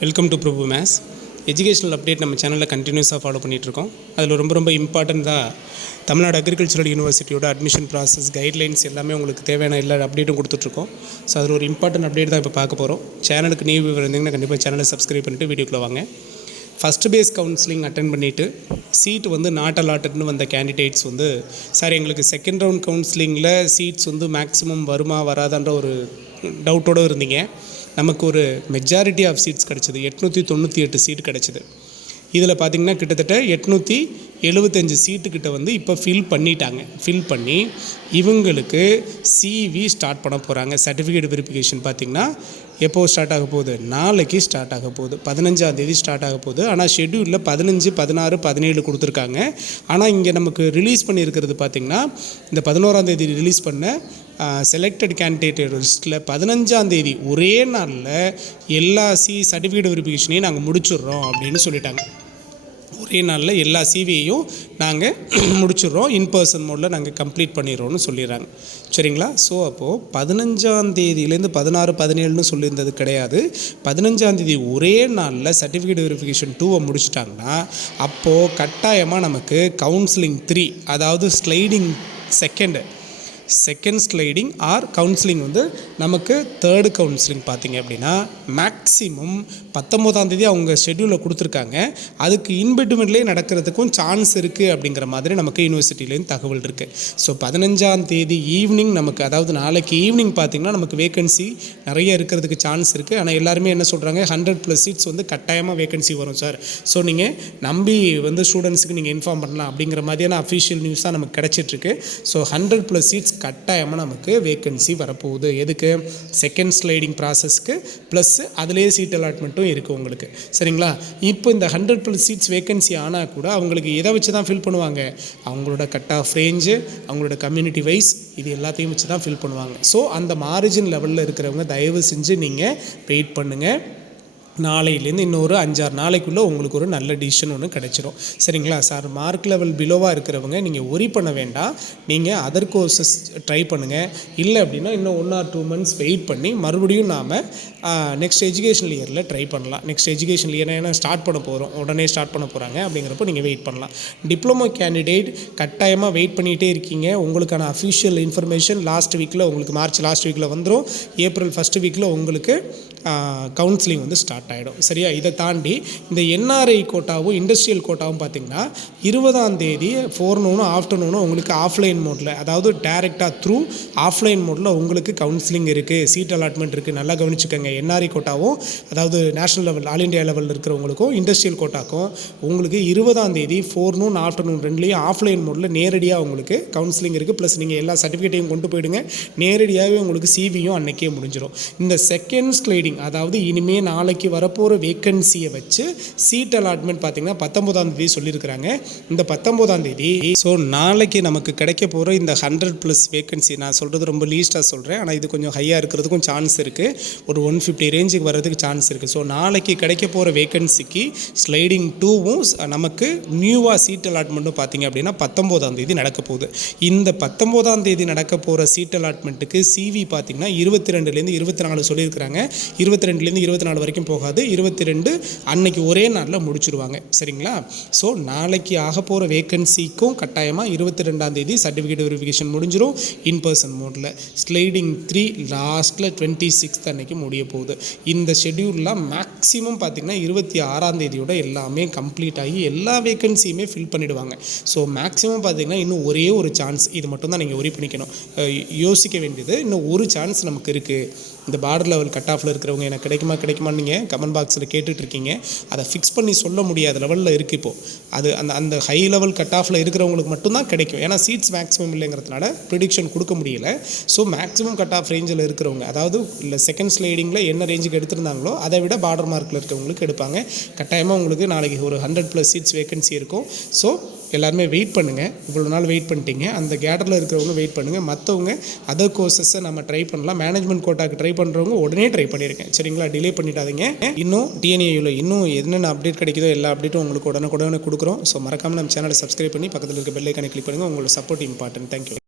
Welcome to Prabhu maths. Educational update நம்ம சேனலில் கண்டினியூஸாக ஃபாலோ பண்ணிகிட்ருக்கோம். அதில் ரொம்ப இம்பார்ட்டன்ட் தான் தமிழ்நாடு அக்ரிகல்ச்சரல் யூனிவர்சிட்டியோட அட்மிஷன் ப்ராசஸ் கைட்லைன்ஸ் எல்லாமே உங்களுக்கு தேவையான எல்லா அப்டேட்டும் கொடுத்துட்ருக்கோம். ஸோ அதில் ஒரு இம்பார்ட்டன்ட் அப்டேட் தான் இப்போ பார்க்க போகிறோம். சேனலுக்கு நியூ வியூவர் இருந்தீங்கன்னா கண்டிப்பாக சேனலை சப்ஸ்கிரைப் பண்ணிட்டு வீடியோக்குள்ளே வாங்க. ஃபஸ்ட்டு பேஸ் கவுன்சிலிங் அட்டன் பண்ணிவிட்டு சீட் நாட் அலாட்டட்னு வந்த கேண்டிடேட்ஸ் சார் எங்களுக்கு செகண்ட் ரவுண்ட் கவுன்சிலிங்கில் சீட்ஸ் மேக்ஸிமம் வருமா வராதான்ற ஒரு டவுட்டோடு இருந்தீங்க. நமக்கு ஒரு மெஜாரிட்டி ஆஃப் சீட்ஸ் கிடச்சிது. 898 சீட் கிடச்சிது. இதில் பார்த்திங்கன்னா கிட்டத்தட்ட 875 சீட்டுக்கிட்ட இப்போ ஃபில் பண்ணிட்டாங்க. ஃபில் பண்ணி இவங்களுக்கு சிவி ஸ்டார்ட் பண்ண போகிறாங்க. சர்டிஃபிகேட் வெரிஃபிகேஷன் பார்த்திங்கன்னா எப்போது ஸ்டார்ட் ஆக போகுது? நாளைக்கு ஸ்டார்ட் ஆக போகுது. 15ஆம் தேதி ஸ்டார்ட் ஆக போகுது. ஆனால் ஷெட்யூலில் 15, 16, 17 கொடுத்துருக்காங்க. ஆனால் இங்கே நமக்கு ரிலீஸ் பண்ணியிருக்கிறது பார்த்திங்கன்னா இந்த 11ஆம் தேதி ரிலீஸ் பண்ண செலக்டட் கேண்டிடேட் லிஸ்ட்டில் 15ஆம் தேதி ஒரே நாளில் எல்லா சர்டிஃபிகேட் வெரிஃபிகேஷனையும் நாங்கள் முடிச்சிடுறோம் அப்படின்னு சொல்லிட்டாங்க. ஒரே நாளில் எல்லா சிவியையும் நாங்கள் முடிச்சிடுறோம், இன்பர்சன் மோடில் நாங்கள் கம்ப்ளீட் பண்ணிடுறோம்னு சொல்லிடுறாங்க. சரிங்களா? ஸோ அப்போது 15ஆம் தேதியிலேருந்து 16, 17ன்னு சொல்லியிருந்தது கிடையாது. 15ஆம் தேதி ஒரே நாளில் சர்டிஃபிகேட் வெரிஃபிகேஷன் 2 முடிச்சிட்டாங்கன்னா அப்போது கட்டாயமாக நமக்கு கவுன்சிலிங் 3, அதாவது sliding second sliding or counselling நமக்கு தேர்டு கவுன்சிலிங் பார்த்திங்க அப்படின்னா மேக்ஸிமம் 19ஆம் தேதி அவங்க ஷெட்யூலில் கொடுத்துருக்காங்க. அதுக்கு இன்பிட்வீன்லேயே நடக்கிறதுக்கும் சான்ஸ் இருக்குது அப்படிங்கிற மாதிரி நமக்கு யூனிவர்சிட்டியிலேருந்து தகவல் இருக்குது. ஸோ 15ஆம் தேதி ஈவினிங் நமக்கு, அதாவது நாளைக்கு ஈவினிங் பார்த்திங்கன்னா நமக்கு வேக்கன்சி நிறைய இருக்கிறதுக்கு சான்ஸ் இருக்குது. ஆனால் எல்லாருமே என்ன சொல்கிறாங்க, 100+ சீட்ஸ் கட்டாயமாக வேக்கன்சி வரும் சார். ஸோ நீங்கள் நம்பி ஸ்டூடெண்ட்ஸுக்கு நீங்கள் இன்ஃபார்ம் பண்ணலாம் அப்படிங்கிற மாதிரியான அஃபிஷியல் நியூஸ் தான் நமக்கு கிடச்சிட்ருக்கு. ஸோ 100+ சீட்ஸ் கட்டாயமாக நமக்கு வேக்கன்சி வரப்போகுது. எதுக்கு? செகண்ட் ஸ்லைடிங் ப்ராசஸ்க்கு ப்ளஸ் அதிலே சீட் அலாட்மெண்ட்டும் இருக்குது உங்களுக்கு. சரிங்களா? இப்போ இந்த 100+ சீட்ஸ் வேக்கன்சி ஆனால் கூட அவங்களுக்கு எதை வச்சு தான் ஃபில் பண்ணுவாங்க? அவங்களோட கட் ஆஃப் ரேஞ்சு, அவங்களோட கம்யூனிட்டி வைஸ், இது எல்லாத்தையும் வச்சு தான் ஃபில் பண்ணுவாங்க. ஸோ அந்த மார்ஜின் லெவலில் இருக்கிறவங்க தயவு செஞ்சு நீங்கள் வெயிட் பண்ணுங்கள். நாளையிலேருந்து இன்னொரு 5-6 நாளைக்குள்ளே உங்களுக்கு ஒரு நல்ல டிசிஷன் ஒன்று கிடைச்சிரும். சரிங்களா? சார் மார்க் லெவல் பிலோவாக இருக்கிறவங்க நீங்கள் ஒரி பண்ண வேண்டாம். நீங்கள் அதர் கோர்சஸ் ட்ரை பண்ணுங்கள். இல்லை அப்படின்னா இன்னும் 1 or 2 months வெயிட் பண்ணி மறுபடியும் நாம் நெக்ஸ்ட் எஜுகேஷனல் இயரில் ட்ரை பண்ணலாம். நெக்ஸ்ட் எஜுகேஷனல் இயர் ஏன்னா ஸ்டார்ட் பண்ண போகிறோம், உடனே ஸ்டார்ட் பண்ண போகிறாங்க அப்படிங்கிறப்போ நீங்கள் வெயிட் பண்ணலாம். டிப்ளமோ கேண்டிடேட் கட்டாயமாக வெயிட் பண்ணிகிட்டே இருக்கீங்க. உங்களுக்கான அஃபிஷியல் இன்ஃபர்மேஷன் லாஸ்ட் வீக்கில் உங்களுக்கு மார்ச் லாஸ்ட் வீக்கில் வந்துடும். ஏப்ரல் ஃபஸ்ட் வீக்கில் உங்களுக்கு கவுன்சிலிங் ஸ்டார்ட் ஆகிடும். சரியா? இதை தாண்டி இந்த என்ஆர்ஐ கோட்டாவும் இண்டஸ்ட்ரியல் கோட்டாவும் பார்த்திங்கன்னா 20ஆம் தேதி ஃபோர்னூனும் ஆஃப்டர்நூனும் உங்களுக்கு ஆஃப்லைன் மோடில், அதாவது டேரெக்டாக த்ரூ ஆஃப்லைன் மோடில் உங்களுக்கு கவுன்சிலிங் இருக்குது, சீட் அலாட்மெண்ட் இருக்குது. நல்லா கவனிச்சுக்கோங்க. என்ஆர்ஐ கோட்டாவும், அதாவது நேஷனல் லெவல் ஆல் இண்டியா லெவலில் இருக்கிறவங்களுக்கும் இண்டஸ்ட்ரியல் கோட்டாக்கும் உங்களுக்கு 20ஆம் தேதி ஃபோர்னூன் ஆஃப்டர்நூன் ரெண்டுலேயும் ஆஃப்லைன் மோடில் நேரடியாக உங்களுக்கு கவுன்சிலிங் இருக்குது. ப்ளஸ் நீங்கள் எல்லா சர்டிஃபிகேட்டையும் கொண்டு போயிடுங்க. நேரடியாகவே உங்களுக்கு சிவியும் அன்றைக்கே முடிஞ்சிடும். இந்த செகண்ட் ஸ்லைடிங், அதாவது இனிமேல் நாளைக்கு வரப்போகிற வேக்கன்சியை வச்சு சீட் அலாட்மெண்ட் பார்த்திங்கன்னா 19ஆம் தேதி சொல்லியிருக்கிறாங்க. இந்த 19ஆம் தேதி, ஸோ நாளைக்கு நமக்கு கிடைக்க போகிற இந்த 100+ வேக்கன்சி, நான் சொல்கிறது ரொம்ப லீஸ்ட்டாக சொல்கிறேன், ஆனால் இது கொஞ்சம் ஹையாக இருக்கிறதுக்கும் சான்ஸ் இருக்குது. ஒரு 150 ரேஞ்சுக்கு வர்றதுக்கு சான்ஸ் இருக்குது. ஸோ நாளைக்கு கிடைக்க போகிற வேக்கன்சிக்கு ஸ்லைடிங் 2வும் நமக்கு நியூவாக சீட் அலாட்மெண்ட்டும் பார்த்திங்க அப்படின்னா 19ஆம் தேதி நடக்க போகுது. இந்த 19ஆம் தேதி நடக்க போகிற சீட் அலாட்மெண்ட்டுக்கு சிவி பார்த்திங்கன்னா 22லேருந்து 24 சொல்லியிருக்கிறாங்க. 22லேருந்து 24 வரைக்கும் போகாது. 22 அன்னைக்கு ஒரே நாளில் முடிச்சுடுவாங்க. சரிங்களா? ஸோ நாளைக்கு ஆக போகிற வேக்கன்சிக்கும் கட்டாயமாக 22ஆம் தேதி சர்டிஃபிகேட் வெரிஃபிகேஷன் முடிஞ்சிடும் இன்பர்சன் மோடில். ஸ்லைடிங் 3 லாஸ்ட்டில் 26th அன்னைக்கு முடிய போகுது. இந்த ஷெட்யூல்லாம் மேக்ஸிமம் பார்த்திங்கன்னா 26ஆம் தேதியோட எல்லாமே கம்ப்ளீட் ஆகி எல்லா வேக்கன்சியுமே ஃபில் பண்ணிவிடுவாங்க. ஸோ மேக்ஸிமம் பார்த்திங்கன்னா இன்னும் ஒரே ஒரு சான்ஸ், இது மட்டும் தான் நீங்கள் ஒரி பண்ணிக்கணும். யோசிக்க வேண்டியது, இன்னும் ஒரு சான்ஸ் நமக்கு இருக்குது. இந்த பார்டர் லெவல் கட் ஆஃபில் இருக்கிறவங்க எனக்கு கிடைக்குமான்னு நீங்கள் கமெண்ட் பாக்ஸில் கேட்டுட்ருக்கீங்க. அதை ஃபிக்ஸ் பண்ணி சொல்ல முடியாத லெவலில் இருக்குது இப்போது. அது அந்த ஹை லெவல் கட் ஆஃபில் இருக்கிறவங்களுக்கு மட்டும்தான் கிடைக்கும். ஏன்னா சீட்ஸ் மேக்ஸிமம் இல்லைங்கிறதுனால ப்ரிடிக்ஷன் கொடுக்க முடியல. ஸோ மேக்ஸிமம் கட் ஆஃப் ரேஞ்சில் இருக்கிறவங்க, அதாவது இல்லை செகண்ட் ஸ்லைடிங்கில் என்ன ரேஞ்சுக்கு எடுத்திருந்தாங்களோ அதை விட பார்டர் மார்க்கில் இருக்கிறவங்களுக்கு எடுப்பாங்க. கட்டாயமாக உங்களுக்கு நாளைக்கு ஒரு 100+ சீட்ஸ் வேக்கன்சி இருக்கும். ஸோ எல்லாருமே வெயிட் பண்ணுங்கள். இவ்வளோ நாள் வெயிட் பண்ணிட்டீங்க. அந்த கேடரில் இருக்கிறவங்க வெயிட் பண்ணுங்கள். மற்றவங்க அதர் கோர்சஸை நம்ம ட்ரை பண்ணலாம். மேனேஜ்மெண்ட் கோட்டாக்கு ட்ரை பண்ணுறவங்க உடனே ட்ரை பண்ணியிருக்கேன். சரிங்களா? டிலே பண்ணிட்டாதீங்க. இன்னும் TNAUவில் இன்னும் என்னென்ன அப்டேட் கிடைக்குதோ எல்லா அப்டேட்டும் உங்களுக்கு உடனே கொடுக்குறோம். ஸோ மறக்காமல் நம்ம சேனலை சப்ஸ்கிரைப் பண்ணி பக்கத்தில் இருக்க பெல் ஐக்கானை கிளிக் பண்ணுங்கள். உங்களோட சப்போர்ட் இம்பார்ட்டன்ட். தேங்க்யூ.